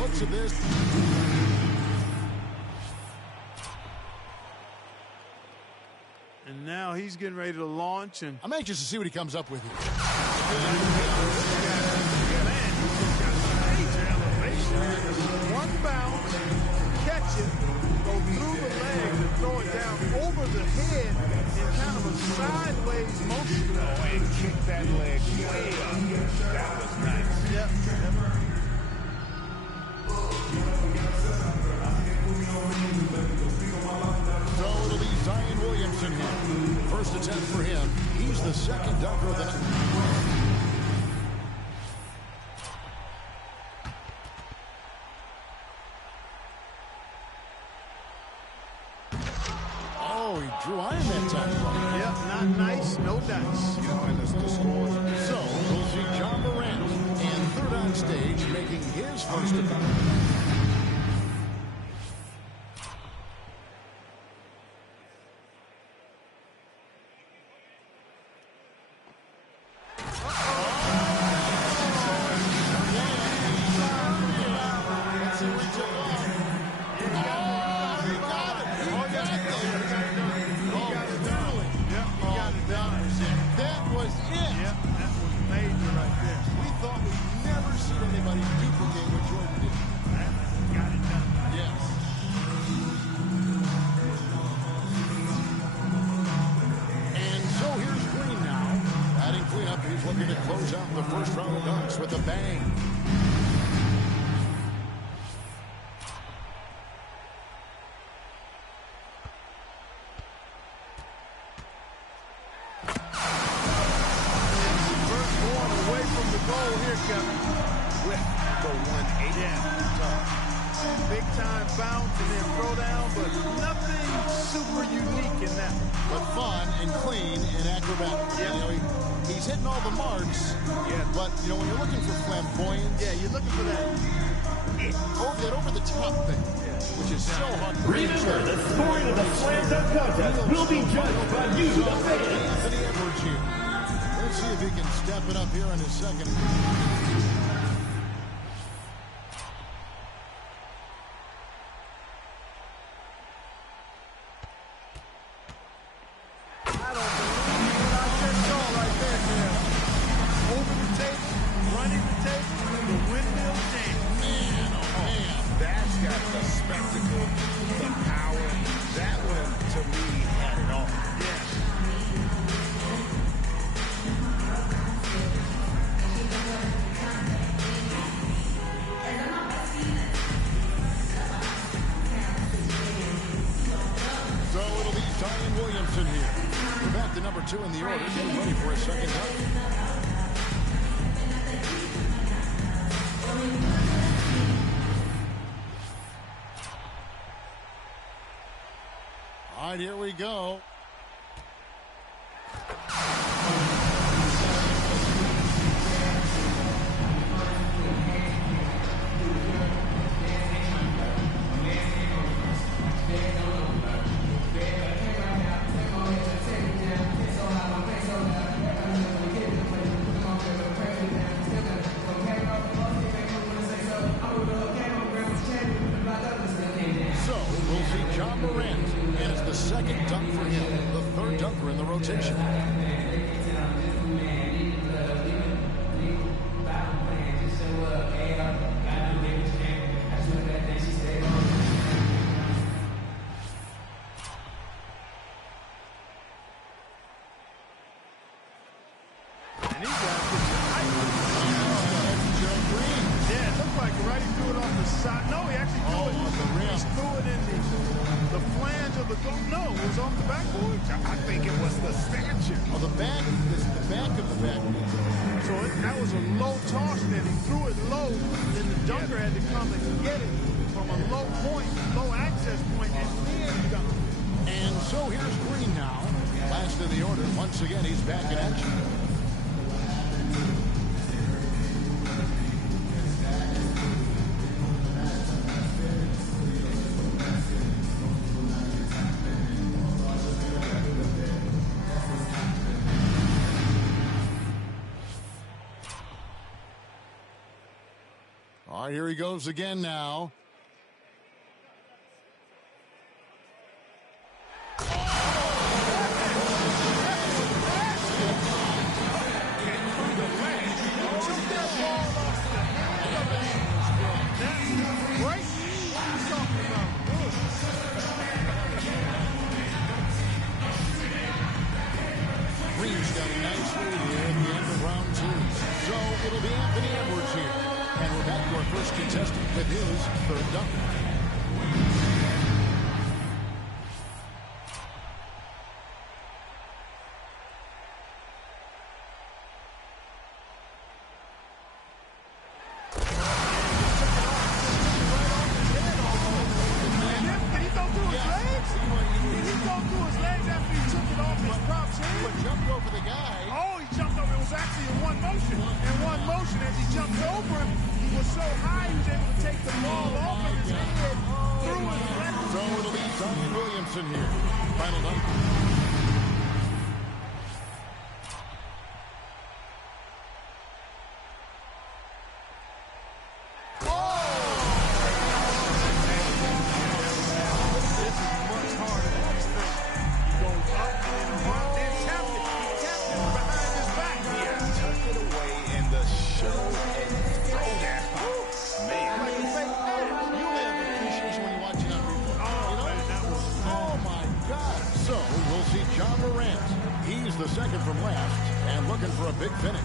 looks at this. And now he's getting ready to launch. And I'm anxious to see what he comes up with here. One bounce, catch it, go through the legs and throw it down over the head in kind of a sideways motion. Oh, and kick that leg way up. That was nice. Yep. So it'll be Zion Williamson here. First attempt for him. He's the second dunker of the night. Oh, he drew iron that time. Yep, not nice, no dice. So we'll see John Morant and third on stage making his first attempt. Looking to close out the first round of dunks with a bang. First one away from the goal here, Kevin. With the 180. Yeah. Big time bounce and then throw down, but nothing super unique in that. But fun and clean and acrobatic. Yeah. You know, he's hitting all the marks. Yeah. But, you know, when you're looking for flamboyance. Yeah, you're looking for that. Over the top thing, which is so hard. Remember, the scoring of the slam dunk contest will be judged by you, the fans. Anthony Edwards here. Let's see if he can step it up here in his second. Zion Williamson here. We're back to number 2 in the order, getting ready for a second dunk. All right, here we go. John Morant, and it's the second dunk for him, the third dunker in the rotation. And these guys get yeah, it looked like right he threw it off the side. No, he actually threw it. He threw it in the flange of the goal. No, it was off the backboard. I think it was the stanchion. Oh, the back of the backboard. So that was a low toss then. He threw it low, then the dunker had to come and get it from a low point, low access point, and then he got it. And so here's Green now. Last in the order. Once again, he's back in action. All right, here he goes again now. Green's got a nice lead here at the end of round 2. So it'll be Anthony Edwards here. And we're back to our first contestant with his third dunk. The second from last and looking for a big finish.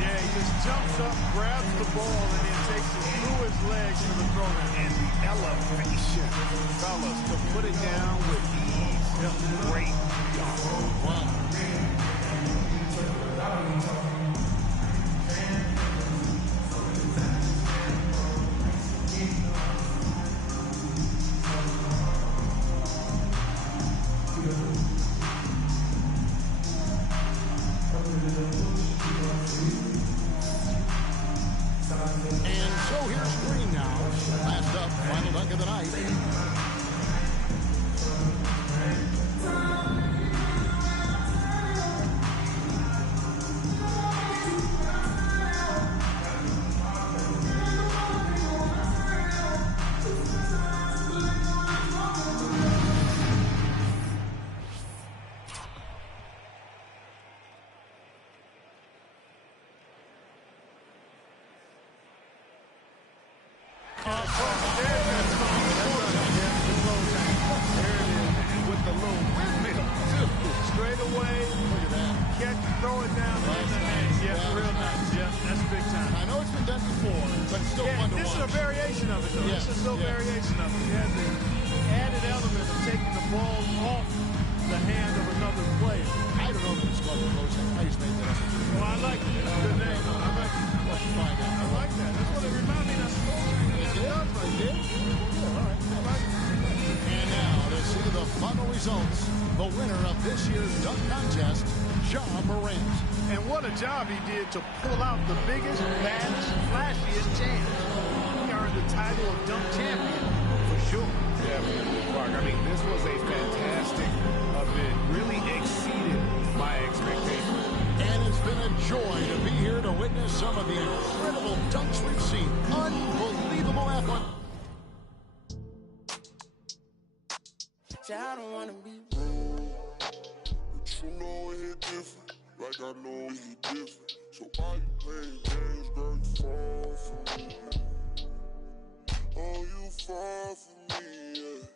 Yeah, he just jumps up, grabs the ball, and then takes it through his legs to the throwdown. And the elevation, fellas, to put it down with ease. Great job. Wow. And so here's Green now. Last up, final dunk of the night. Results, the winner of this year's dunk contest, Ja Morant. And what a job he did to pull out the biggest, baddest, flashiest chance. He earned the title of dunk champion, for sure. Definitely, Clark. I mean, this was a fantastic event. Really exceeded my expectations. And it's been a joy to be here to witness some of the incredible dunks we've seen. Unbelievable effort. I don't wanna be rude, but you know it hit different, like I know it hit different. So why you playing games, girl? You fall for me. Oh, you fall for me, yeah.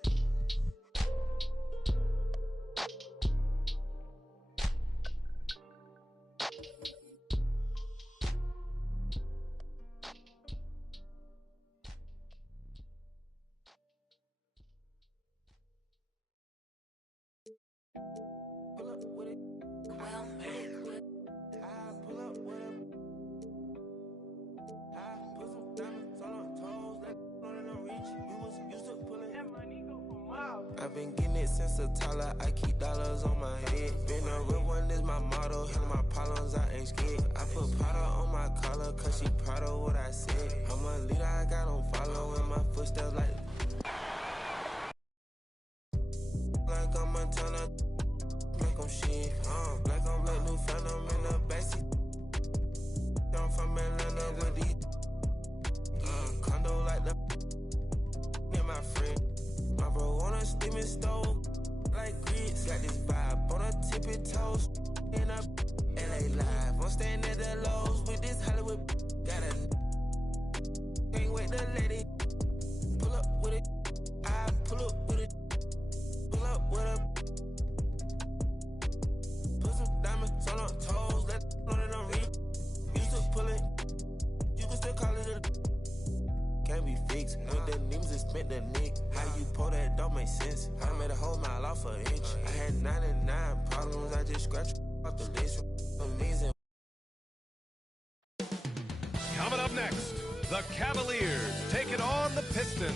Pull up with it. Well, I pull up with it. I put some diamonds on her toes, that on in the reach. You was used to I've been getting it since a toddler. I keep dollars on my head. Been a real one is my motto. Handle my problems, I ain't scared. I put powder on my collar, cause she proud of what I said. I'm a leader, I got on following my footsteps like I'm Montana, like I'm shit. Like I'm black new phantom in the backseat. I'm from Atlanta with these condo like the and my friend. My bro on a steaming stove like grits. Got this vibe on a tippy toes. In a LA live. I'm staying at the Lowe's with this Hollywood. Got a can't wait to let it pull up with it. I pull up with it. Pull up with a put some diamonds on her toes. Let know that I'm real. Used to pull it. You can still call it a can't be fixed. With the names and spent the nick. How you pull that don't make sense. I made a whole mile off an inch. I had 99 problems. I just scratched off the list. Amazing. Coming up next, the Cavaliers taking on the Pistons.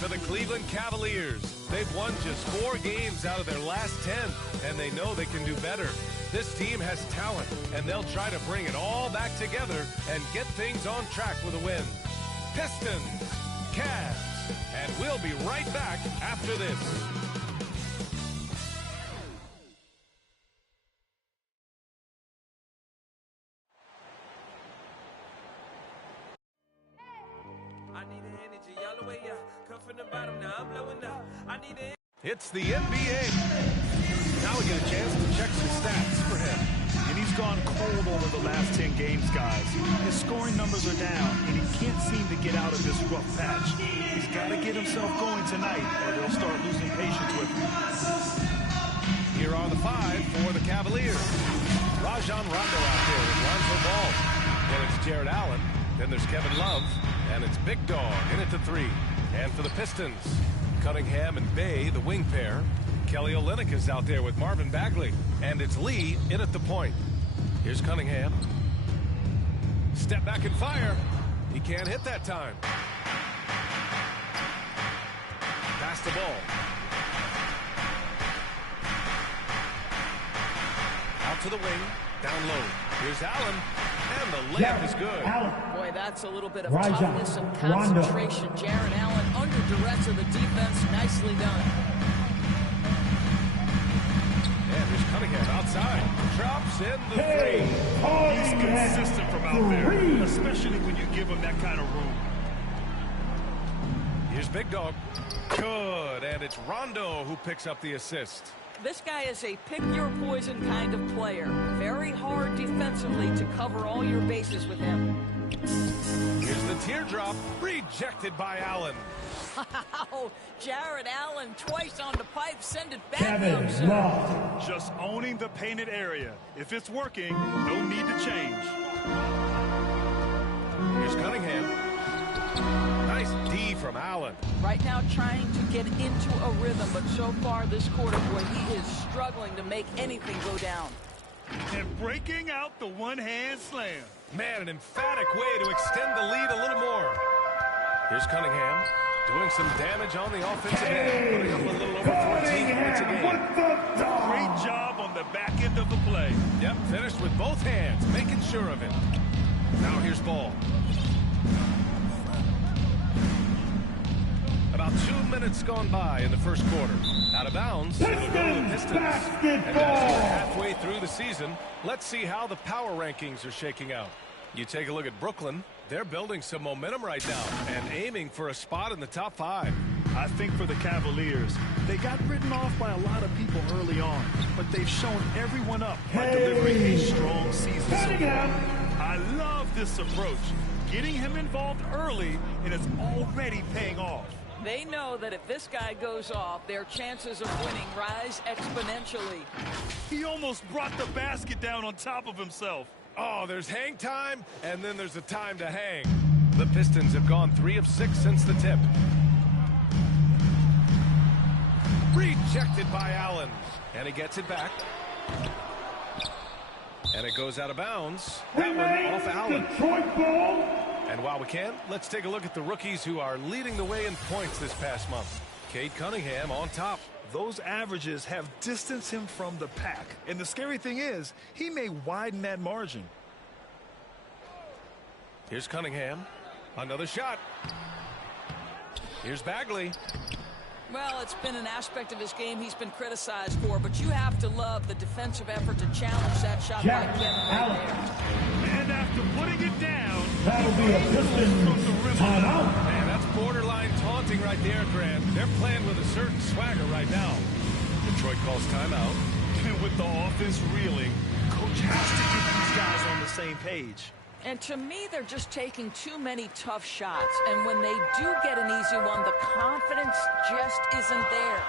For the Cleveland Cavaliers, they've won just 4 games out of their last 10, and they know they can do better. This team has talent, and they'll try to bring it all back together and get things on track with a win. Pistons, Cavs, and we'll be right back after this. I need the energy all the way up. Come from the bottom, now I'm blowing up. I need the It's the NBA. Now we get a chance to check some stats for him. And he's gone cold over the last 10 games, guys. His scoring numbers are down, and he can't seem to get out of this rough patch. He's got to get himself going tonight, or they'll start losing patience with him. Here are the 5 for the Cavaliers. Rajon Rondo out there with Lonzo Ball. Then it's Jared Allen. Then there's Kevin Love. And it's Big Dog in at the 3. And for the Pistons, Cunningham and Bay, the wing pair. Kelly Olynyk is out there with Marvin Bagley. And it's Lee in at the point. Here's Cunningham. Step back and fire. He can't hit that time. Pass the ball. Out to the wing. Down low. Here's Allen. And the layup is good. Boy, that's a little bit of toughness and concentration. Jared Allen under duress of the defense. Nicely done. And here's Cunningham outside. Drops in the 3. He's consistent from out there, especially when you give him that kind of room. Here's Big Dog. Good. And it's Rondo who picks up the assist. This guy is a pick-your-poison kind of player. Very hard defensively to cover all your bases with him. Here's the teardrop. Rejected by Allen. Wow. Jared Allen twice on the pipe. Send it back to himself. Just owning the painted area. If it's working, no need to change. Here's Cunningham. Nice D from Allen. Right now trying to get into a rhythm, but so far this quarter, boy, he is struggling to make anything go down. And breaking out the one-hand slam. Man, an emphatic way to extend the lead a little more. Here's Cunningham doing some damage on the offensive end, putting up a little over 14 points a game. Great job on the back end of the play. Yep, finished with both hands, making sure of it. Now here's Ball. About 2 minutes gone by in the first quarter. Out of bounds, it'll go to the Pistons. And as we're halfway through the season, let's see how the power rankings are shaking out. You take a look at Brooklyn. They're building some momentum right now and aiming for a spot in the top 5. I think for the Cavaliers, they got written off by a lot of people early on, but they've shown everyone up by delivering a strong season so far. I love this approach. Getting him involved early, and it's already paying off. They know that if this guy goes off, their chances of winning rise exponentially. He almost brought the basket down on top of himself. Oh, there's hang time, and then there's a time to hang. The Pistons have gone 3 of 6 since the tip. Rejected by Allen. And he gets it back. And it goes out of bounds. That one off Allen. And while we can, let's take a look at the rookies who are leading the way in points this past month. Cade Cunningham on top. Those averages have distanced him from the pack. And the scary thing is, he may widen that margin. Here's Cunningham. Another shot. Here's Bagley. Well, it's been an aspect of his game he's been criticized for, but you have to love the defensive effort to challenge that shot by Kevin right there. And after putting it down, that'll be a Pistons timeout. Man, that's borderline taunting right there, Grant. They're playing with a certain swagger right now. Detroit calls timeout. And with the offense reeling, coach has to get these guys on the same page. And to me, they're just taking too many tough shots. And when they do get an easy one, the confidence just isn't there.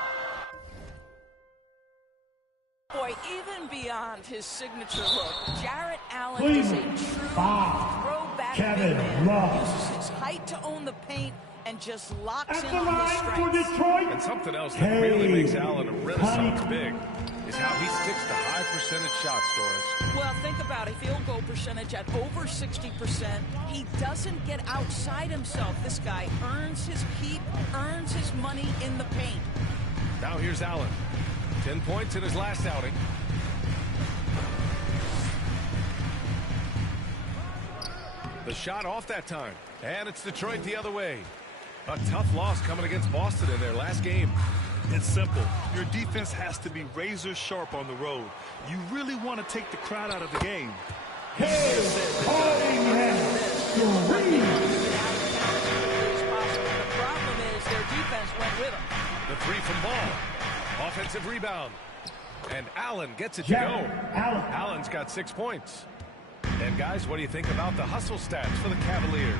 Boy, even beyond his signature look, Jarrett Allen is a true throwback big man. Uses his height to own the paint and just locks in on his strengths. And something else that really makes Allen a renaissance big is how he sticks to high percentage shots, Doris. Well, think about it. Field goal percentage at over 60%. He doesn't get outside himself. This guy earns his keep, earns his money in the paint. Now here's Allen. 10 points in his last outing. The shot off that time. And it's Detroit the other way. A tough loss coming against Boston in their last game. It's simple. Your defense has to be razor sharp on the road. You really want to take the crowd out of the game. The problem is their defense went with them. The three from Ball. Offensive rebound. And Allen gets it to go. Allen's got 6 points. And guys, what do you think about the hustle stats for the Cavaliers?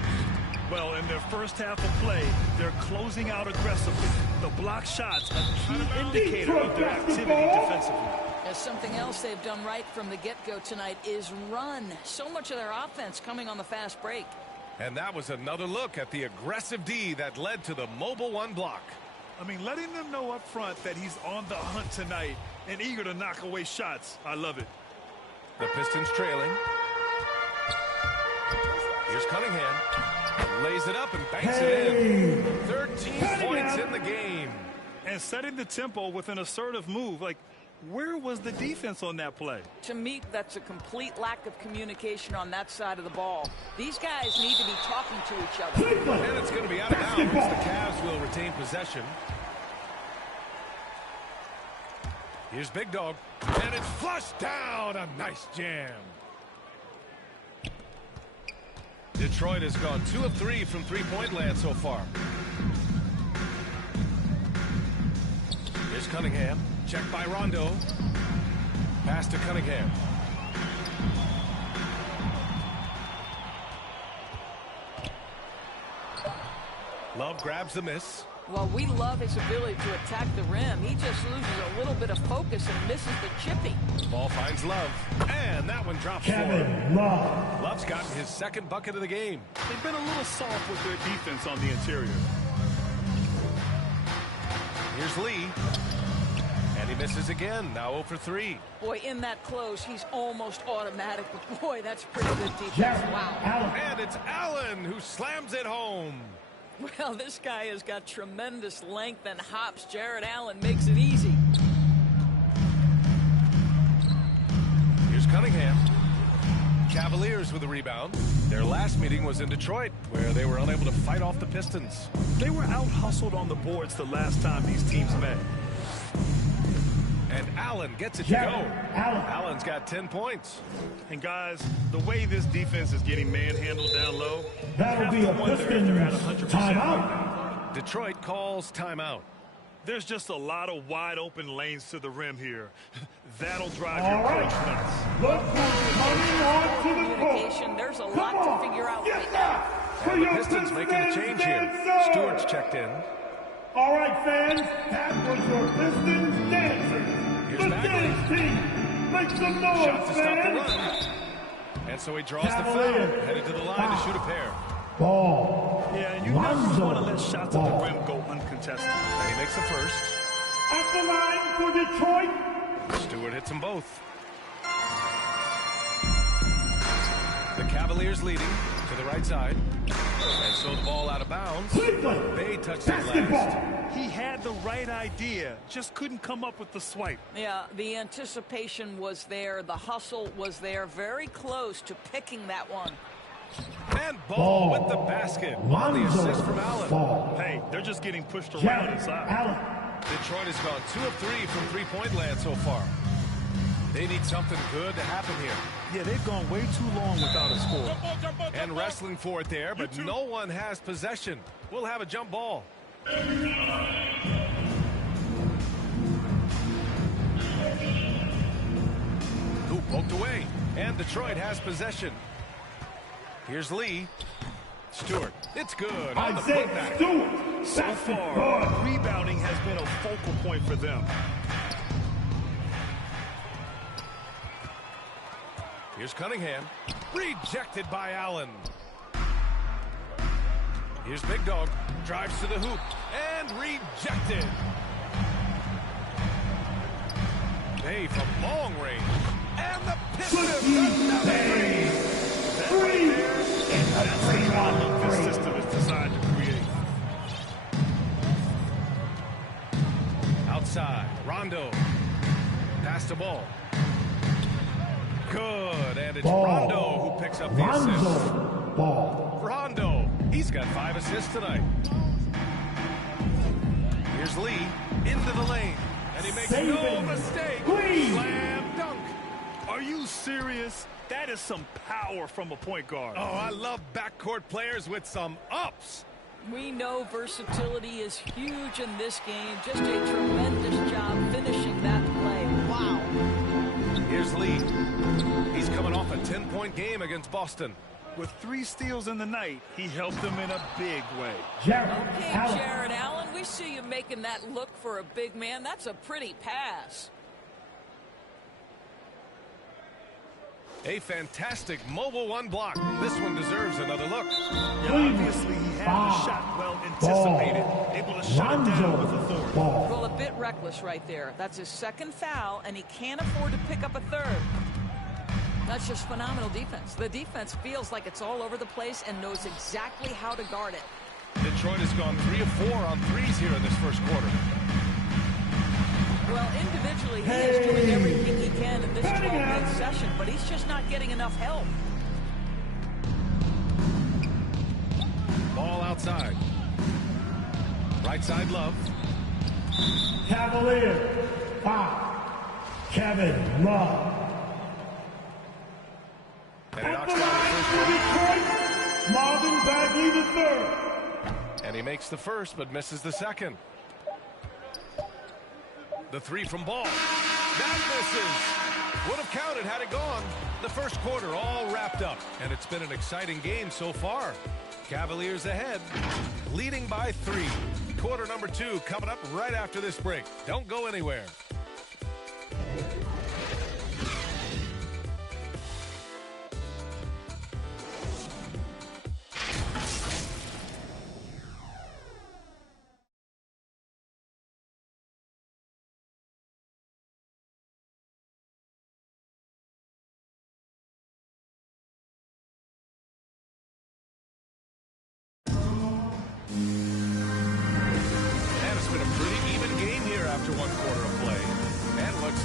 Well, in their first half of play, they're closing out aggressively. The block shots, a key indicator of their activity defensively. As something else they've done right from the get-go tonight is run. So much of their offense coming on the fast break. And that was another look at the aggressive D that led to the mobile one block. I mean, letting them know up front that he's on the hunt tonight and eager to knock away shots. I love it. The Pistons trailing. Here's Cunningham. Lays it up and banks it in. 13 points in the game. And setting the tempo with an assertive move. Like, where was the defense on that play? To me, that's a complete lack of communication on that side of the ball. These guys need to be talking to each other. And it's going to be out of bounds. The Cavs will retain possession. Here's Big Dog. And it's flushed down. A nice jam. Detroit has gone 2 of 3 from three-point land so far. Here's Cunningham. Checked by Rondo. Pass to Cunningham. Love grabs the miss. Well, we love his ability to attack the rim. He just loses a little bit of focus and misses the chippy. Ball finds Love. And that one drops Kevin Love. Love's gotten his second bucket of the game. They've been a little soft with their defense on the interior. Here's Lee. And he misses again. Now 0 for 3. Boy, in that close, he's almost automatic. But boy, that's pretty good defense. Wow. And it's Allen who slams it home. Well, this guy has got tremendous length and hops. Jarrett Allen makes it easy. Here's Cunningham. Cavaliers with a rebound. Their last meeting was in Detroit, where they were unable to fight off the Pistons. They were out-hustled on the boards the last time these teams met. And Allen gets it to go. Allen's got 10 points. And guys, the way this defense is getting manhandled down low, that'll be a Pistons timeout. Detroit calls timeout. There's just a lot of wide open lanes to the rim here. That'll drive your coach nuts. Communication, there's a lot to figure out right now. And the Pistons making a change here. Stewart's checked in. All right, fans, that was your Pistons dancing. Here's Bagley. Team, make some noise, Shot to stop the fans. run. And so he draws the foul. Headed to the line to shoot a pair. Ball. Yeah, and you never want to let shots at the rim go uncontested. And he makes the first. At the line for Detroit. Stewart hits them both. The Cavaliers leading. To the right side. And so the ball out of bounds. They touched it last. He had the right idea, just couldn't come up with the swipe. Yeah, the anticipation was there. The hustle was there. Very close to picking that one. And ball with the basket. On the assist from Allen. Hey, they're just getting pushed around inside. Detroit has gone 2 of 3 from three-point land so far. They need something good to happen here. Yeah, they've gone way too long without a score. And wrestling for it there, but no one has possession. We'll have a jump ball. Who poked away. And Detroit has possession. Here's Lee. Stewart. It's good. On the putback. So far, rebounding has been a focal point for them. Here's Cunningham. Rejected by Allen. Here's Big Dog. Drives to the hoop. And rejected. Bay from long range. And the Pistons. That's the kind of look this system is designed to create. Outside. Rondo. Pass the ball. Good, and it's Rondo who picks up the assist. Rondo, he's got 5 assists tonight. Here's Lee, into the lane, and he makes no mistake. Slam dunk. Are you serious? That is some power from a point guard. Oh, I love backcourt players with some ups. We know versatility is huge in this game. Just a tremendous job finishing that play. Wow. Here's Lee. He's coming off a 10-point game against Boston. With 3 steals in the night, he helped them in a big way. Okay, Jared Allen, we see you making that look for a big man. That's a pretty pass. A fantastic mobile 1 block. This one deserves another look. Yeah, obviously, he had the shot well anticipated, able to shut it down with authority. Well, a bit reckless right there. That's his 2nd foul, and he can't afford to pick up a 3rd. That's just phenomenal defense. The defense feels like it's all over the place and knows exactly how to guard it. Detroit has gone 3 of 4 on threes here in this first quarter. Well, individually, he is doing everything he can in this 12-minute session, but he's just not getting enough help. Ball outside. Right side, Love. Cavalier, Kevin Love. And he knocks down the first one. Marvin Bagley the 3rd. And he makes the first, but misses the second. The 3 from Ball. That misses. Would have counted had it gone. The first quarter all wrapped up, and it's been an exciting game so far. Cavaliers ahead, leading by 3. Quarter number 2 coming up right after this break. Don't go anywhere.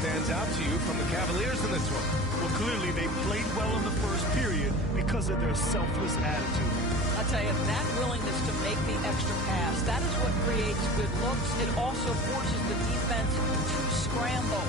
Stands out to you from the Cavaliers in this one? Well, clearly they played well in the first period because of their selfless attitude. I'll tell you, that willingness to make the extra pass, that is what creates good looks. It also forces the defense to scramble.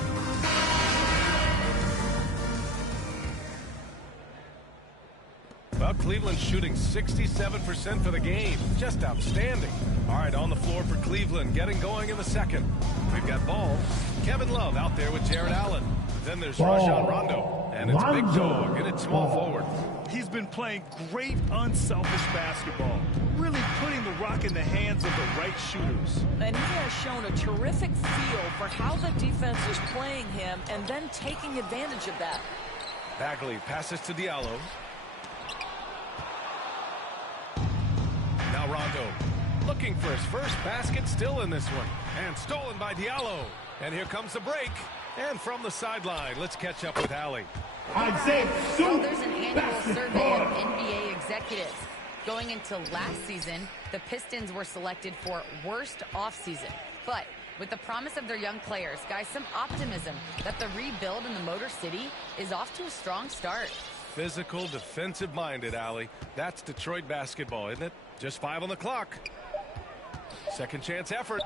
Well, Cleveland's shooting 67% for the game. Just outstanding. All right, on the floor for Cleveland, getting going in the second. We've got Ball. Kevin Love out there with Jared Allen. Then there's Rajon Rondo. And it's Big Dog and it's small forward. He's been playing great unselfish basketball. Really putting the rock in the hands of the right shooters. And he has shown a terrific feel for how the defense is playing him and then taking advantage of that. Bagley passes to Diallo. Now Rondo looking for his first basket, still in this one. And stolen by Diallo. And here comes the break. And from the sideline, let's catch up with Allie. Well, there's an annual survey of NBA executives. Going into last season, the Pistons were selected for worst offseason. But with the promise of their young players, guys, some optimism that the rebuild in the Motor City is off to a strong start. Physical, defensive-minded, Allie. That's Detroit basketball, isn't it? Just 5 on the clock. Second chance effort.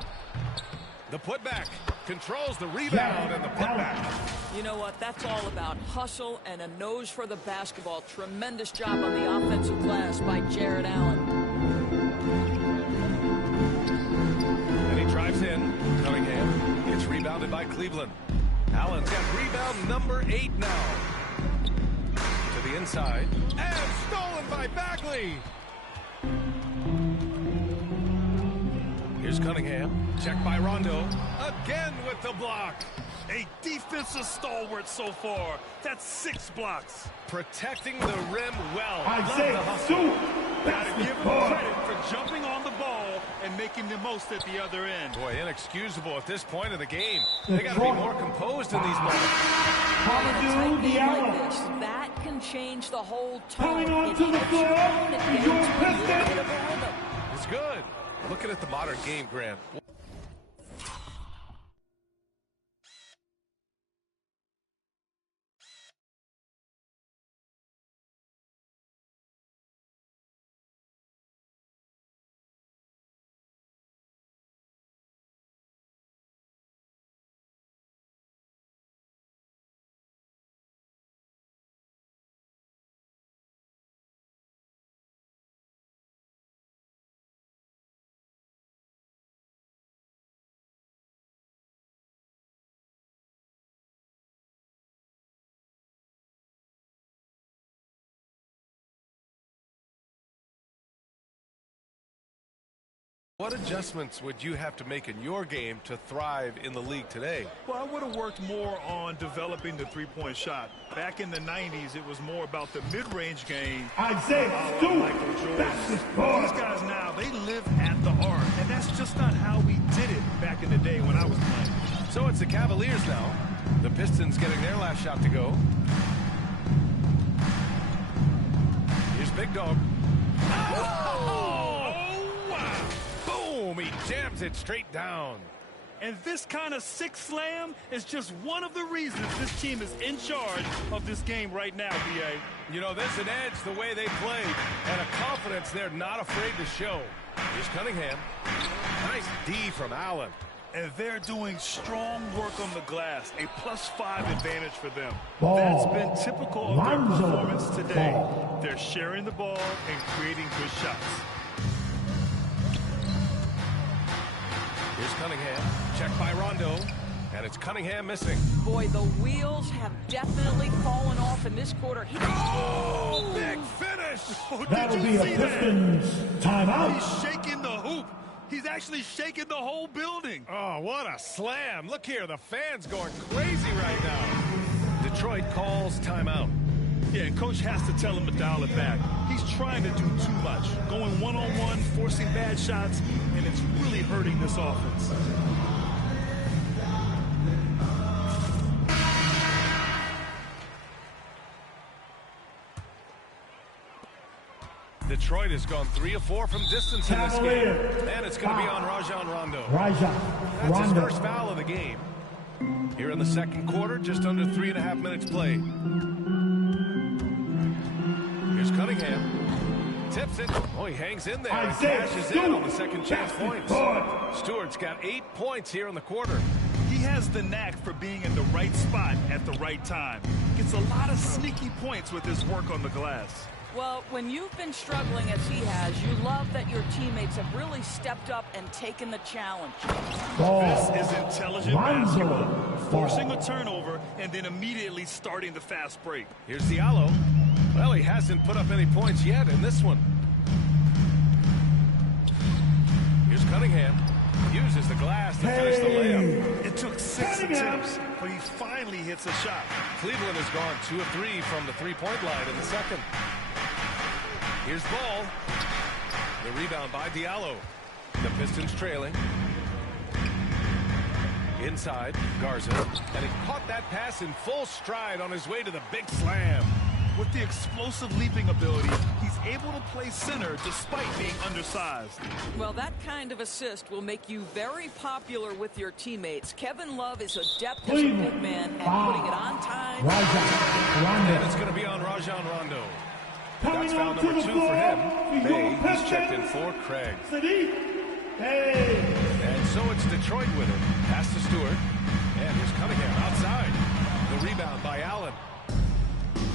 The putback controls the rebound and the putback. You know what? That's all about hustle and a nose for the basketball. Tremendous job on the offensive glass by Jared Allen. And he drives in. Cunningham gets rebounded by Cleveland. Allen's got rebound number 8 now. To the inside. And stolen by Bagley. Here's Cunningham. Checked by Rondo. Again with the block. A defensive stalwart so far. That's 6 blocks. Protecting the rim well. Gotta give him credit for jumping on the ball and making the most at the other end. Boy, inexcusable at this point of the game. They got to be more composed in these moments. That can change the whole tone. Coming on to the floor, your Pistons. It's good. Looking at the modern game, Grant. What adjustments would you have to make in your game to thrive in the league today? Well, I would have worked more on developing the three-point shot. Back in the 90s, it was more about the mid-range game. Michael Jordan. These guys now, they live at the arc, and that's just not how we did it back in the day when I was playing. So it's the Cavaliers now. The Pistons getting their last shot to go. Here's Big Dog. He jams it straight down. And this kind of six slam is just one of the reasons this team is in charge of this game right now, B.A. You know, there's an edge the way they played and a confidence they're not afraid to show. Here's Cunningham. Nice D from Allen. And they're doing strong work on the glass, a +5 advantage for them. That's been typical of their performance today. They're sharing the ball and creating good shots. Here's Cunningham, checked by Rondo, and it's Cunningham missing. Boy, the wheels have definitely fallen off in this quarter. Oh, big finish! That'll be a Pistons timeout. He's shaking the hoop. He's actually shaking the whole building. Oh, what a slam. Look here, the fans going crazy right now. Detroit calls timeout. Yeah, and Coach has to tell him to dial it back. He's trying to do too much, going one-on-one, forcing bad shots, and it's really hurting this offense. Detroit has gone 3 of 4 from distance in this game. And it's going to be on Rajon Rondo. That's his first foul of the game. Here in the second quarter, just under 3.5 minutes played. Here's Cunningham. Tips it. Oh, he hangs in there and cashes in on the second chance points. Stewart's got 8 points here in the quarter. He has the knack for being in the right spot at the right time. Gets a lot of sneaky points with his work on the glass. Well, when you've been struggling as he has, you love that your teammates have really stepped up and taken the challenge. This is intelligent basketball. Forcing a turnover and then immediately starting the fast break. Here's Diallo. Well, he hasn't put up any points yet in this one. Here's Cunningham. Uses the glass to finish the layup. It took 6 attempts, but he finally hits a shot. Cleveland has gone 2 of 3 from the three-point line in the second. Here's Ball. The rebound by Diallo. The Pistons trailing. Inside, Garza, and he caught that pass in full stride on his way to the big slam. With the explosive leaping ability, he's able to play center despite being undersized. Well, that kind of assist will make you very popular with your teammates. Kevin Love is adept as a big man at putting it on time. And it's going to be on Rajon Rondo. That's foul number 2 for him. May, he's checked in for Craig. And so it's Detroit with it. Pass to Stewart. And here's Cunningham outside. The rebound by Allen.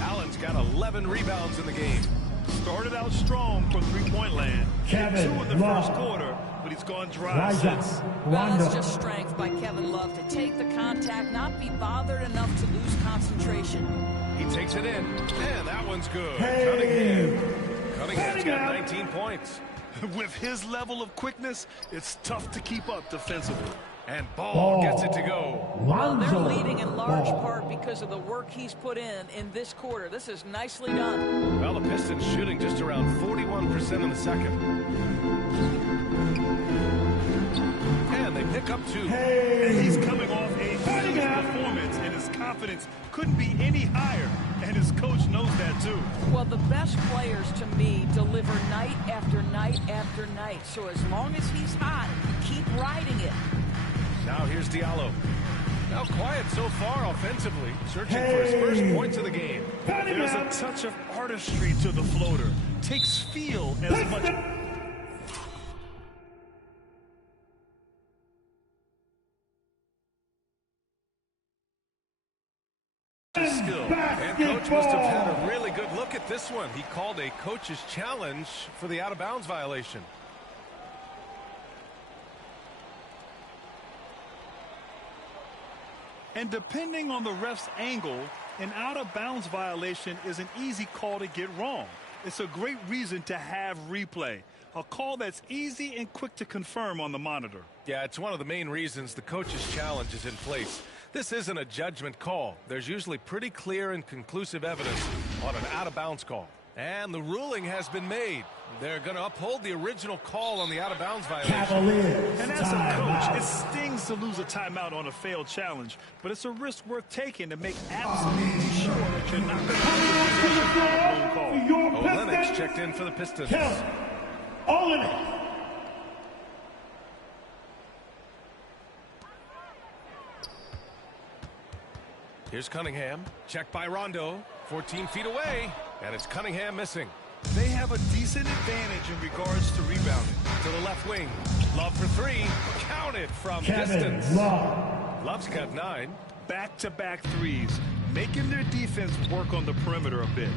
Allen's got 11 rebounds in the game. Started out strong from three-point land. Kevin 2 in the first quarter, but he's gone dry since. Well, that's just strength by Kevin Love to take the contact, not be bothered enough to lose concentration. He takes it in, and that one's good. Cunningham's got 19 points. With his level of quickness, it's tough to keep up defensively. And Ball gets it to go. Well, they're leading in large part because of the work he's put in this quarter. This is nicely done. Well, the Pistons shooting just around 41% in the second. And they pick up 2. And he's coming off a huge performance, and his confidence couldn't be any higher. And his coach knows that, too. Well, the best players, to me, deliver night after night after night. So as long as he's hot, keep riding it. Now here's Diallo. Now quiet so far offensively, searching for his first points of the game. There's a touch of artistry to the floater. Takes feel as much. Skill. And coach must have had a really good look at this one. He called a coach's challenge for the out-of-bounds violation. And depending on the ref's angle, an out-of-bounds violation is an easy call to get wrong. It's a great reason to have replay, a call that's easy and quick to confirm on the monitor. Yeah, it's one of the main reasons the coach's challenge is in place. This isn't a judgment call. There's usually pretty clear and conclusive evidence on an out-of-bounds call. And the ruling has been made. They're going to uphold the original call on the out-of-bounds violation. And as a coach, it stings to lose a timeout on a failed challenge, but it's a risk worth taking to make absolutely sure that you're not going to lose a Olenek checked in for the Pistons. Olenek. Here's Cunningham. Checked by Rondo. 14 feet away. And it's Cunningham missing. They have a decent advantage in regards to rebounding. To the left wing. Love for 3. Counted from Kevin distance. Love. Love's got 9. Back-to-back threes, making their defense work on the perimeter a bit.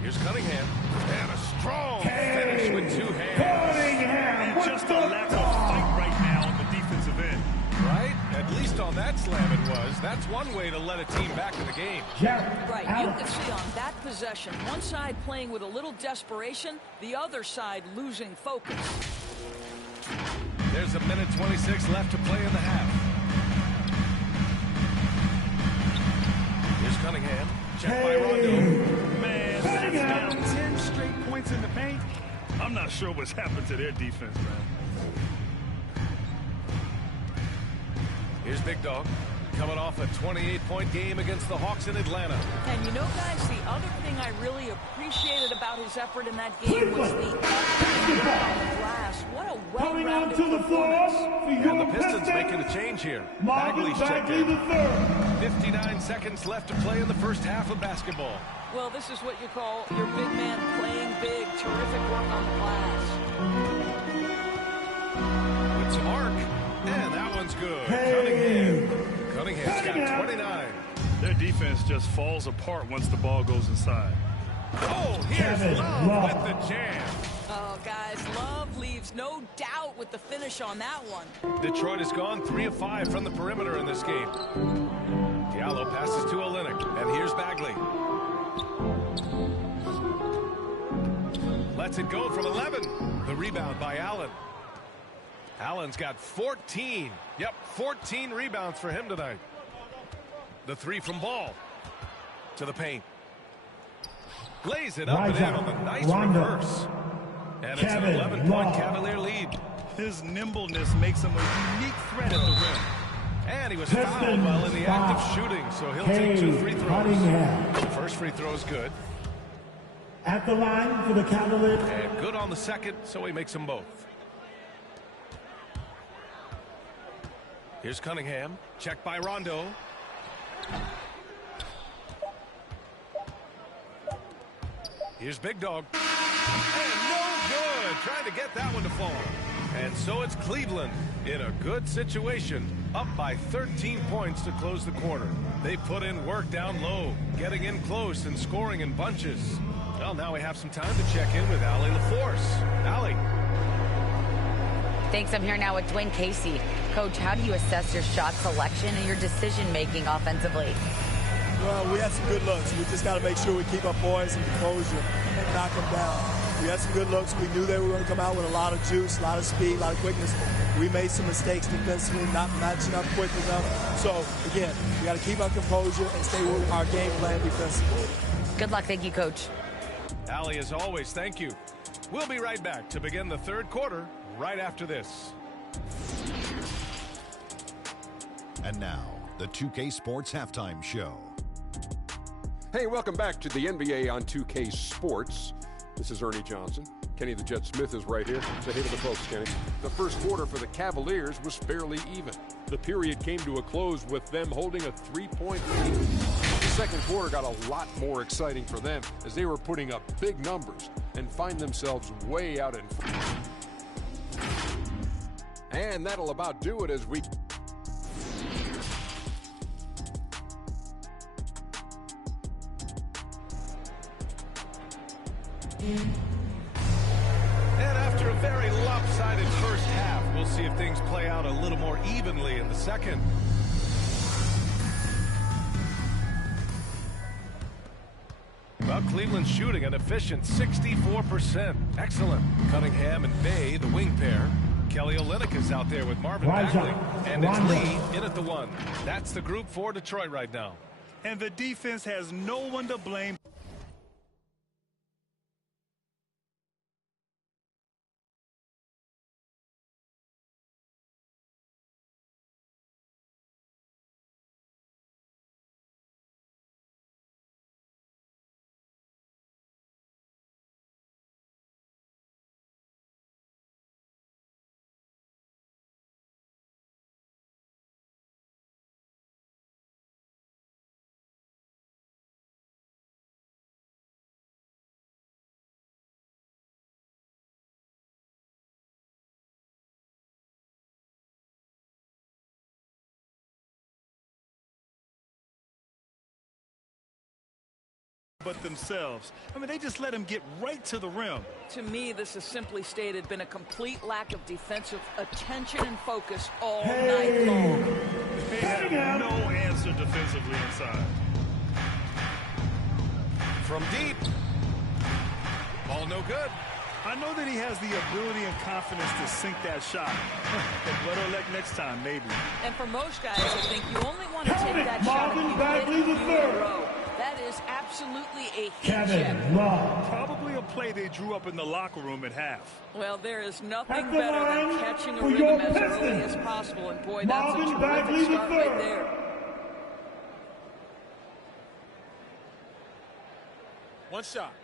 Here's Cunningham. And a strong finish with 2 hands. Cunningham. And just a lack of fight right now on the defensive end. Right? At least on that slam it was. That's one way to let a team back in the game. Right, you can see on that possession, one side playing with a little desperation, the other side losing focus. There's a minute 26 left to play in the half. Here's Cunningham. Checked by Rondo. Man, that's down 10 straight points in the paint. I'm not sure what's happened to their defense, man. Here's Big Dog, coming off a 28-point game against the Hawks in Atlanta. And you know, guys, the other thing I really appreciated about his effort in that game was the glass. What a well-rounded performance. And the Pistons making a change here. Bagley's checked in. 59 seconds left to play in the first half of basketball. Well, this is what you call your big man playing big. Terrific work on the glass. With some arc. And that one's good. Cunningham's got 29. Their defense just falls apart once the ball goes inside. Oh, here's Love with the jam. Oh, guys, Love leaves no doubt with the finish on that one. Detroit has gone 3 of 5 from the perimeter in this game. Diallo passes to Olenek. And here's Bagley. Lets it go from 11. The rebound by Allen. Allen's got 14. Yep, 14 rebounds for him tonight. The 3 from Ball. To the paint. Lays it up and in on the nice reverse. And it's an 11-point Cavalier lead. His nimbleness makes him a unique threat at the rim. And he was fouled while in the act of shooting, so he'll take 2 free throws. First free throw is good. At the line for the Cavaliers. And good on the second, so he makes them both. Here's Cunningham. Checked by Rondo. Here's Big Dog. And no good. Trying to get that one to fall. And so it's Cleveland in a good situation, up by 13 points to close the quarter. They put in work down low, getting in close and scoring in bunches. Well, now we have some time to check in with Allie LaForce. Allie. Thanks. I'm here now with Dwayne Casey. Coach, how do you assess your shot selection and your decision-making offensively? Well, we had some good looks. We just got to make sure we keep our poise and composure and knock them down. We had some good looks. We knew they were going to come out with a lot of juice, a lot of speed, a lot of quickness. We made some mistakes defensively, not matching up quick enough. So, again, we got to keep our composure and stay with our game plan defensively. Good luck. Thank you, Coach. Allie, as always, thank you. We'll be right back to begin the third quarter right after this. And now, the 2K Sports Halftime Show. Hey, welcome back to the NBA on 2K Sports. This is Ernie Johnson. Kenny the Jet Smith is right here. Say hey to the folks, Kenny. The first quarter for the Cavaliers was fairly even. The period came to a close with them holding a 3-point lead. The second quarter got a lot more exciting for them as they were putting up big numbers and find themselves way out in front. And that'll about do it as we... And after a very lopsided first half, we'll see if things play out a little more evenly in the second. Well, Cleveland's shooting an efficient 64%. Excellent. Cunningham and Bay, the wing pair. Kelly Olynyk is out there with Marvin Bagley. And it's Lee in at the 1. That's the group for Detroit right now. And the defense has no one to blame. But themselves. I mean, they just let him get right to the rim. To me, this has simply stated been a complete lack of defensive attention and focus all night long. They have no answer defensively inside. From deep. Ball no good. I know that he has the ability and confidence to sink that shot. But better luck next time, maybe. And for most guys, I think you only want to take that shot if you hit it in a row. That is absolutely a hit check. Probably a play they drew up in the locker room at half. Well, there is nothing better than catching a rhythm as early as possible. And boy, that's a terrific start right there. One shot.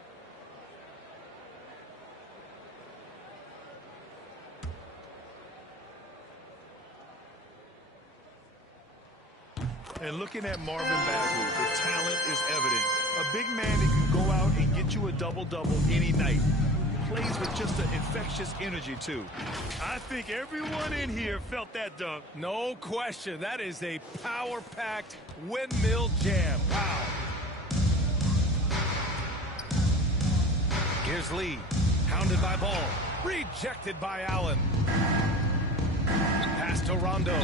And looking at Marvin Bagley, the talent is evident. A big man that can go out and get you a double-double any night. Plays with just an infectious energy, too. I think everyone in here felt that dunk. No question. That is a power-packed windmill jam. Wow. Here's Lee. Hounded by Ball. Rejected by Allen. Pass to Rondo.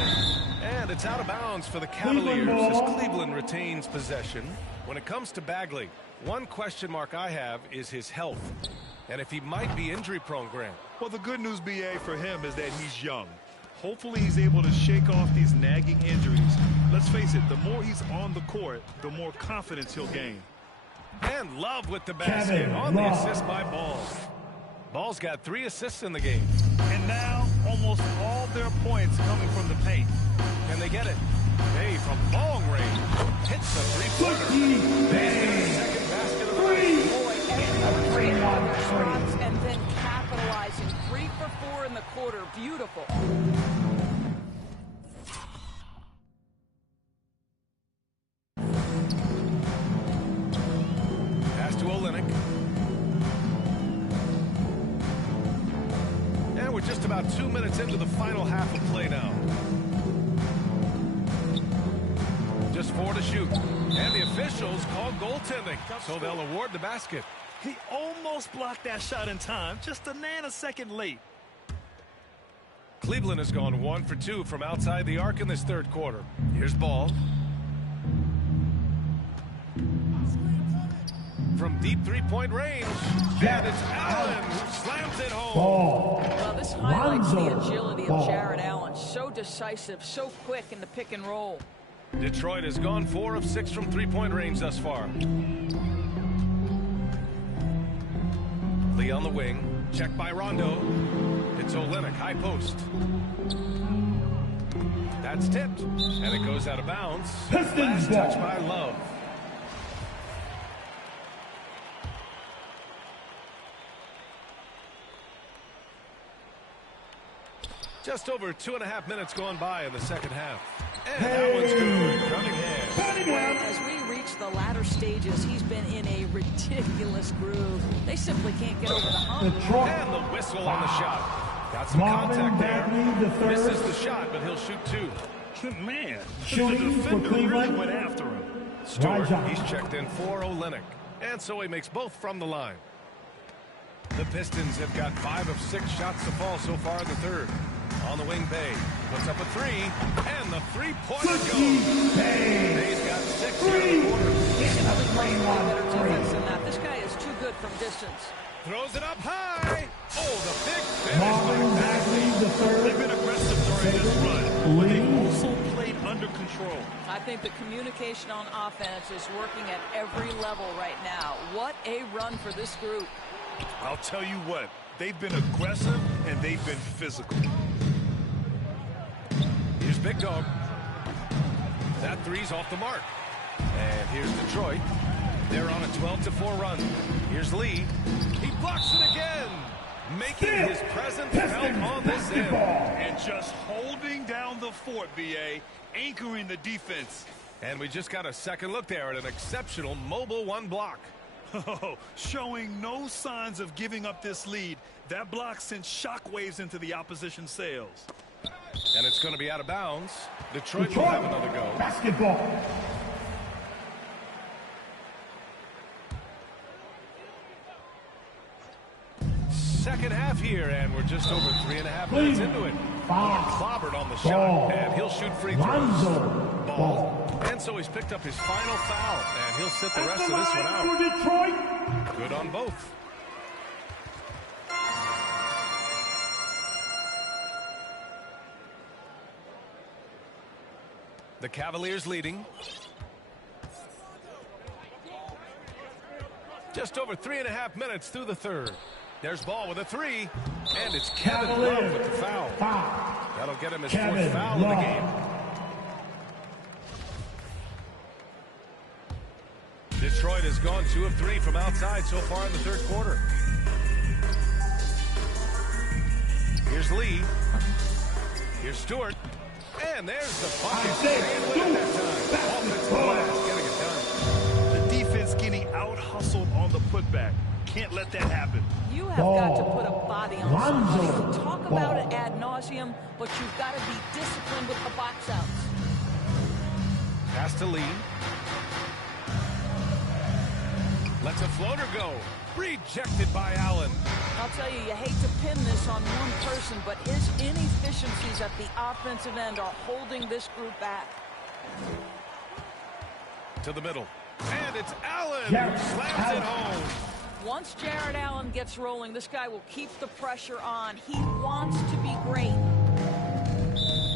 And it's out of bounds for the Cavaliers as Cleveland retains possession. When it comes to Bagley, one question mark I have is his health. And if he might be injury-prone, Grant. Well, the good news, BA, for him is that he's young. Hopefully he's able to shake off these nagging injuries. Let's face it, the more he's on the court, the more confidence he'll gain. And Love with the basket on the assist by Ball. Ball's got 3 assists in the game. And now almost all their points coming from the paint. Can they get it? Bay from long range hits the three-pointer. Second basket of the night. Boy, everyone's getting their shots and then capitalizing. 3 for 4 in the quarter. Beautiful. Pass to Olynyk. And we're just about 2 minutes into the final half of play now. Just 4 to shoot. And the officials call goaltending, so they'll award the basket. He almost blocked that shot in time, just a nanosecond late. Cleveland has gone 1 for 2 from outside the arc in this third quarter. Here's Ball. From deep three-point range. And it's Allen who slams it home. Well, this highlights the agility of Jarrett Allen. So decisive, so quick in the pick and roll. Detroit has gone 4 of 6 from three-point range thus far. Lee on the wing. Checked by Rondo. It's Olynyk, high post. That's tipped. And it goes out of bounds. Last touch by Love. Just over 2.5 minutes gone by in the second half. And that one's good. Cunningham. As we reach the latter stages, he's been in a ridiculous groove. They simply can't get over the hump. And the whistle on the shot. Got some contact there. Misses the shot, but he'll shoot 2. Man, Shooting the for defender really Cleveland. went after him. Stewart, he's checked in for Olynyk. And so he makes both from the line. The Pistons have got 5 of 6 shots to fall so far in the third. On the wing, Bay puts up a 3, and the three-pointer goes. Bay's got 6 in the quarter. Better defense than that. This guy is too good from distance. Throws it up high. Oh, the big finish. They've been aggressive during this run, but they've also played under control. I think the communication on offense is working at every level right now. What a run for this group. I'll tell you what, they've been aggressive and they've been physical. Here's Big Dog. That three's off the mark. And here's Detroit. They're on a 12-4 run. Here's Lee. He blocks it again. Making his presence felt on this end. And just holding down the fort, B.A., anchoring the defense. And we just got a second look there at an exceptional mobile 1 block. Showing no signs of giving up this lead. That block sent shockwaves into the opposition sails. And it's going to be out of bounds. Detroit will have another go. Basketball. Second half here, and we're just over 3.5 minutes into it. Clobbered on the shot, and he'll shoot free throws. Ball. And so he's picked up his final foul, and he'll sit the rest of this one out. Good on both. The Cavaliers leading. Just over 3.5 minutes through the third. There's Ball with a 3, and it's Kevin Love with the foul. That'll get him his 4th foul of the game. Detroit has gone 2 of 3 from outside so far in the third quarter. Here's Lee. Here's Stewart. And there's the bucket. Offensive glass getting it done. The defense getting out-hustled on the putback. Can't let that happen. You have got to put a body on somebody. You can talk about it ad nauseum, but you've got to be disciplined with the box outs. Pass to Lee. Lets a floater go. Rejected by Allen. I'll tell you, you hate to pin this on one person, but his inefficiencies at the offensive end are holding this group back. To the middle. And it's Allen who slams it home. Once Jarrett Allen gets rolling, this guy will keep the pressure on. He wants to be great.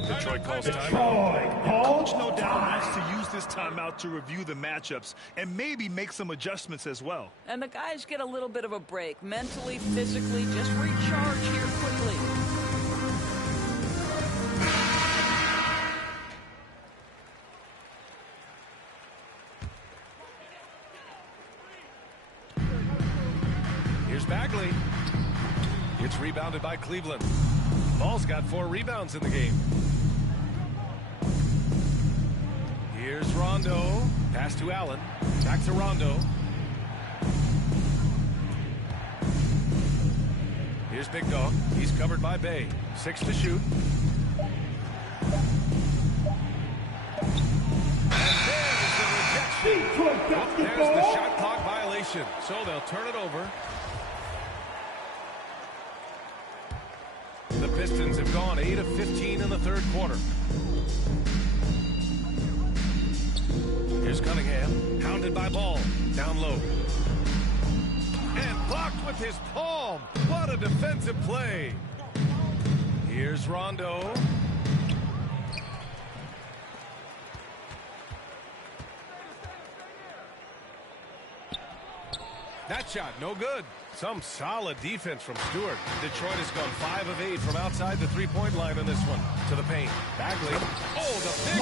Detroit calls timeout. Coach no doubt wants to use this timeout to review the matchups and maybe make some adjustments as well. And the guys get a little bit of a break. Mentally, physically, just recharge here quickly. Here's Bagley. It's rebounded by Cleveland. Ball's got 4 rebounds in the game. Here's Rondo. Pass to Allen. Back to Rondo. Here's Big Dog. He's covered by Bay. 6 to shoot. And there's the rejection. There's the shot clock violation. So they'll turn it over. The Pistons have gone 8 of 15 in the third quarter. Here's Cunningham, hounded by Ball, down low. And blocked with his palm. What a defensive play. Here's Rondo. That shot, no good. Some solid defense from Stewart. Detroit has gone 5 of 8 from outside the three-point line on this one. To the paint. Bagley. Oh, the big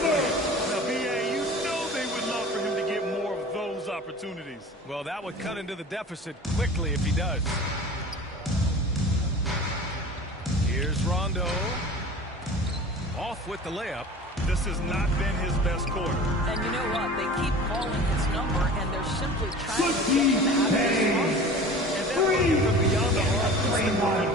finish. Now, B.A., you know they would love for him to get more of those opportunities. Well, that would cut into the deficit quickly if he does. Here's Rondo. Off with the layup. This has not been his best quarter. And you know what? They keep calling his number, and they're simply trying to get him out of his And then looking from beyond the arc,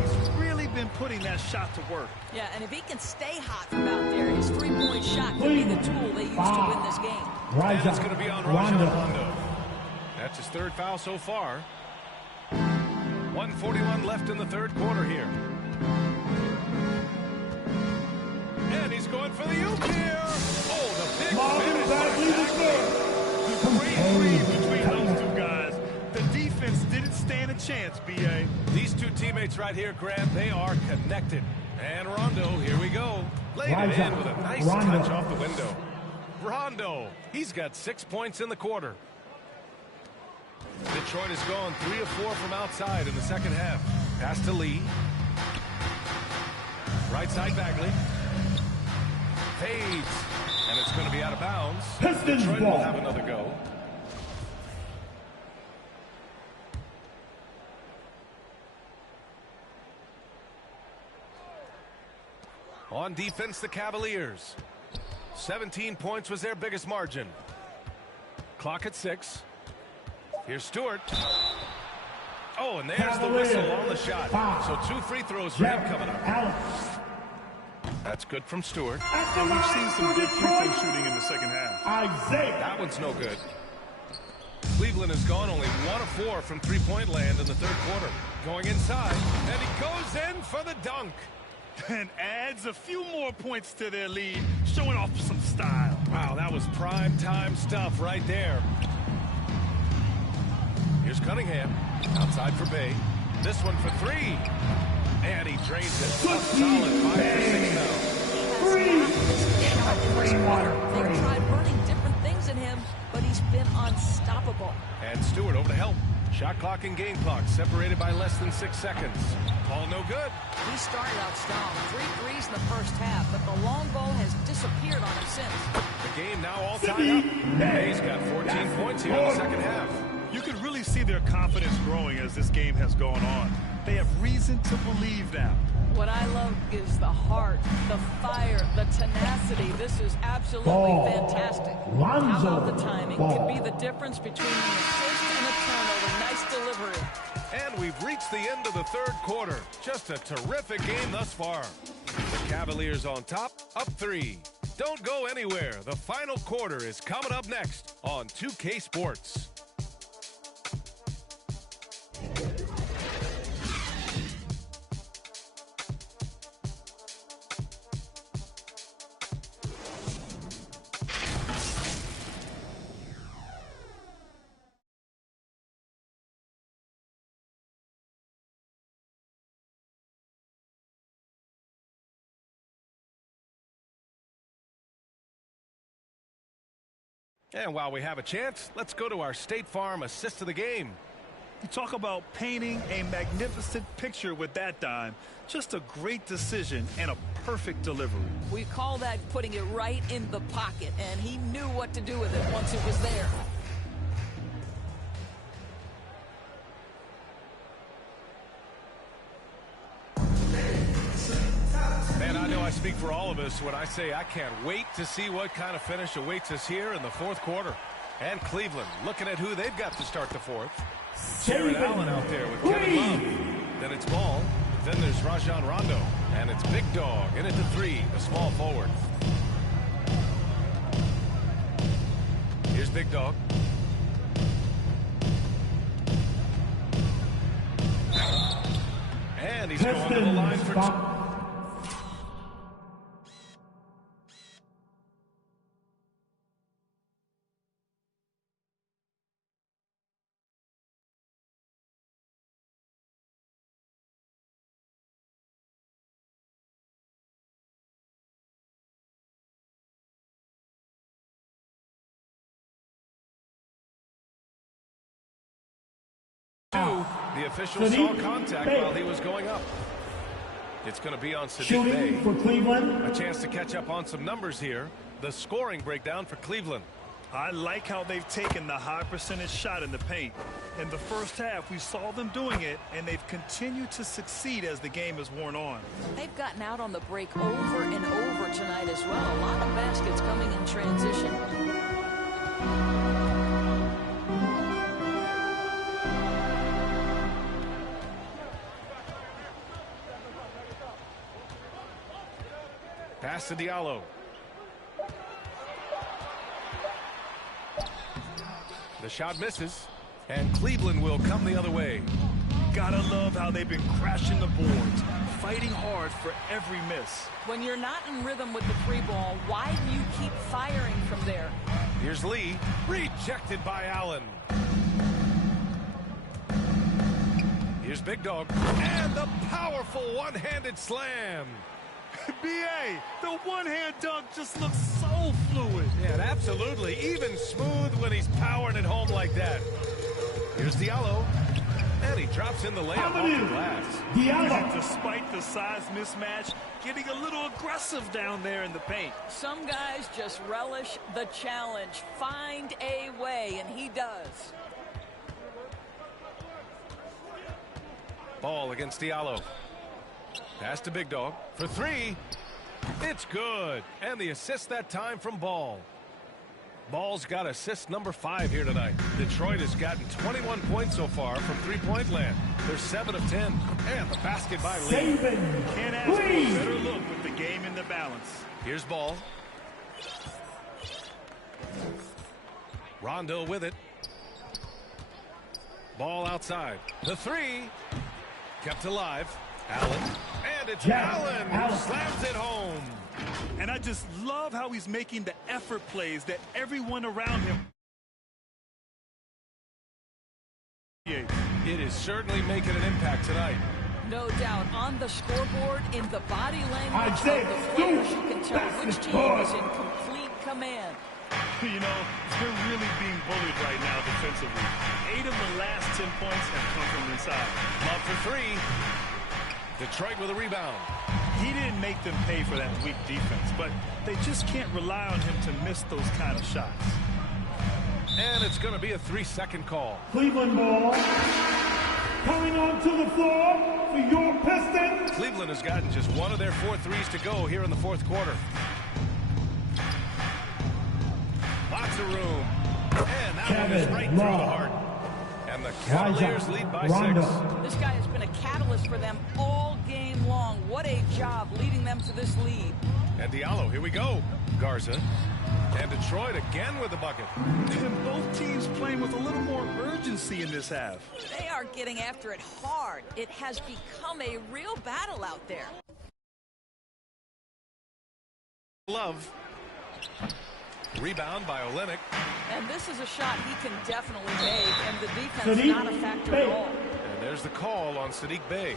he's really been putting that shot to work. Yeah, and if he can stay hot from out there, his three-point shot could be the tool they use to win this game. And it's going to be on Rajon Rondo. That's his 3rd foul so far. 1:41 left in the third quarter here. And he's going for the oop here. Oh, the big finish. Great read between those two guys. The defense didn't stand a chance, B.A. These two teammates right here, Grant, they are connected. And Rondo, here we go. Laid it in with a nice touch off the window. Rondo, he's got 6 points in the quarter. Detroit has gone 3 of 4 from outside in the second half. Pass to Lee. Right side Bagley. Fades. And it's going to be out of bounds. Detroit will have another go. On defense, the Cavaliers. 17 points was their biggest margin. Clock at 6. Here's Stewart. Oh, and there's the whistle on the shot. So 2 free throws for him coming up. That's good from Stewart. And we've seen some good free throw shooting in the second half. That one's no good. Cleveland has gone only 1 of 4 from three-point land in the third quarter. Going inside, and he goes in for the dunk. And adds a few more points to their lead, showing off some style. Wow, that was prime time stuff right there. Here's Cunningham. Outside for Bay. This one for 3. And he drains it. A solid 5 for 6 now. They've tried running different things in him, but he's been unstoppable. And Stewart over to help. Shot clock and game clock separated by less than 6 seconds. Ball no good. He started out strong. 3 threes in the first half, but the long ball has disappeared on him since. The game now all tied up. Bay's got 14 points here in the second half. You can really see their confidence growing as this game has gone on. They have reason to believe now. What I love is the heart, the fire, the tenacity. This is absolutely fantastic. How about the timing? Could be the difference between an assist and a turnover. Nice delivery. And we've reached the end of the third quarter. Just a terrific game thus far. The Cavaliers on top, up 3. Don't go anywhere. The final quarter is coming up next on 2K Sports. And while we have a chance, let's go to our State Farm assist of the game. You talk about painting a magnificent picture with that dime. Just a great decision and a perfect delivery. We call that putting it right in the pocket, and he knew what to do with it once it was there. speak for all of us when I say I can't wait to see what kind of finish awaits us here in the fourth quarter. And Cleveland looking at who they've got to start the fourth. Jared Allen out there with Kevin Love. Then it's Ball. Then there's Rajon Rondo. And it's Big Dog in at the three, the small forward. Here's Big Dog. And he's going to the line for two. The official saw contact while he was going up. It's going to be on Sadiq Bey. For Cleveland. A chance to catch up on some numbers here. The scoring breakdown for Cleveland. I like how they've taken the high percentage shot in the paint. In the first half, we saw them doing it, and they've continued to succeed as the game has worn on. They've gotten out on the break over and over tonight as well. A lot of baskets coming in transition. Pass to Diallo. The shot misses, and Cleveland will come the other way. Gotta love how they've been crashing the boards, fighting hard for every miss. When you're not in rhythm with the three ball, why do you keep firing from there? Here's Lee, rejected by Allen. Here's Big Dog, and the powerful one-handed slam. B.A., the one-hand dunk just looks so fluid. Yeah, absolutely. Even smooth when he's powering it home like that. Here's Diallo. And he drops in the layup off the glass. Diallo, despite the size mismatch, getting a little aggressive down there in the paint. Some guys just relish the challenge. Find a way, and he does. Ball against Diallo. Pass to Big Dog for three. It's good. And the assist that time from Ball. Ball's got assist number 5 here tonight. Detroit has gotten 21 points so far from three-point land. They're 7 of 10. And the basket by Lee. Can't ask for a better look with the game in the balance. Here's Ball. Rondo with it. Ball outside. The three. Kept alive. Allen. And it's Allen who slams it home. And I just love how he's making the effort plays that everyone around him. It is certainly making an impact tonight. No doubt. On the scoreboard, in the body language of the players, you can tell which team is in complete command. You know, they're really being bullied right now defensively. 8 of the last 10 points have come from inside. Love for three. Detroit with a rebound. He didn't make them pay for that weak defense, but they just can't rely on him to miss those kind of shots. And it's going to be a 3-second call. Cleveland ball. Coming onto the floor for your Pistons. Cleveland has gotten just one of their 4 threes to go here in the fourth quarter. Lots of room. And that one is right through the heart. And the Cavaliers lead by 6. This guy has been a catalyst for them all game long. What a job leading them to this lead. And Diallo, here we go. Garza. And Detroit again with the bucket. And both teams playing with a little more urgency in this half. They are getting after it hard. It has become a real battle out there. Love. Rebound by Olynyk. And this is a shot he can definitely make, and the defense not a factor at all. And there's the call on Sadiq Bey.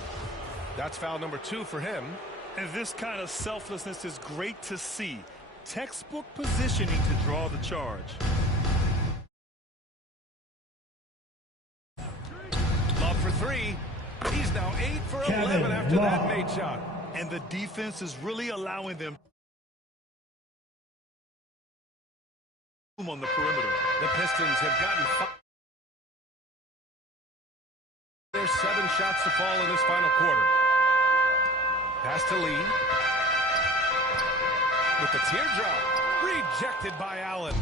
That's foul number 2 for him. And this kind of selflessness is great to see. Textbook positioning to draw the charge. Love for 3. He's now 8 for 11 after that made shot. And the defense is really allowing them on the perimeter. The Pistons have gotten 5. There's 7 shots to fall in this final quarter. Pass to Lee. with the teardrop. Rejected by Allen.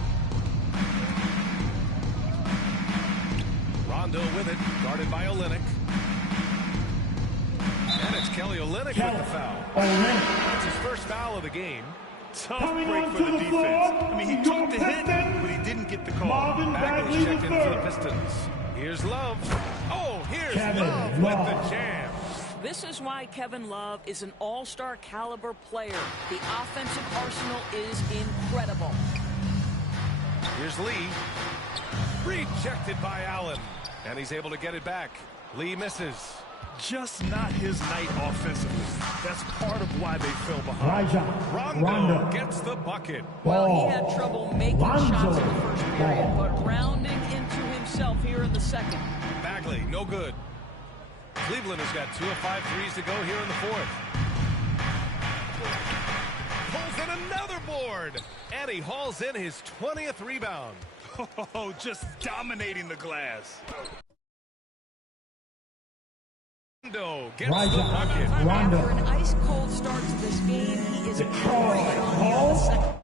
Rondo with it, guarded by Olynyk. And it's Kelly Olynyk with the foul. That's his first foul of the game. Tough break for the defense. I mean, he took the hit, but he didn't get the call. Bagley's checked in for the Pistons. Here's Love. Oh, here's Love with the jam. This is why Kevin Love is an all-star caliber player. The offensive arsenal is incredible. Here's Lee. Rejected by Allen. And he's able to get it back. Lee misses. Just not his night offensively. That's part of why they fell behind. Rondo gets the bucket. Well, he had trouble making shots in the first period, but rounding into himself here in the second. Bagley, no good. Cleveland has got 2 of 5 threes to go here in the fourth. Pulls in another board. And he hauls in his 20th rebound. Oh, just dominating the glass. Rondo gets the bucket. After an ice-cold start to this game, he is pouring on here in the second.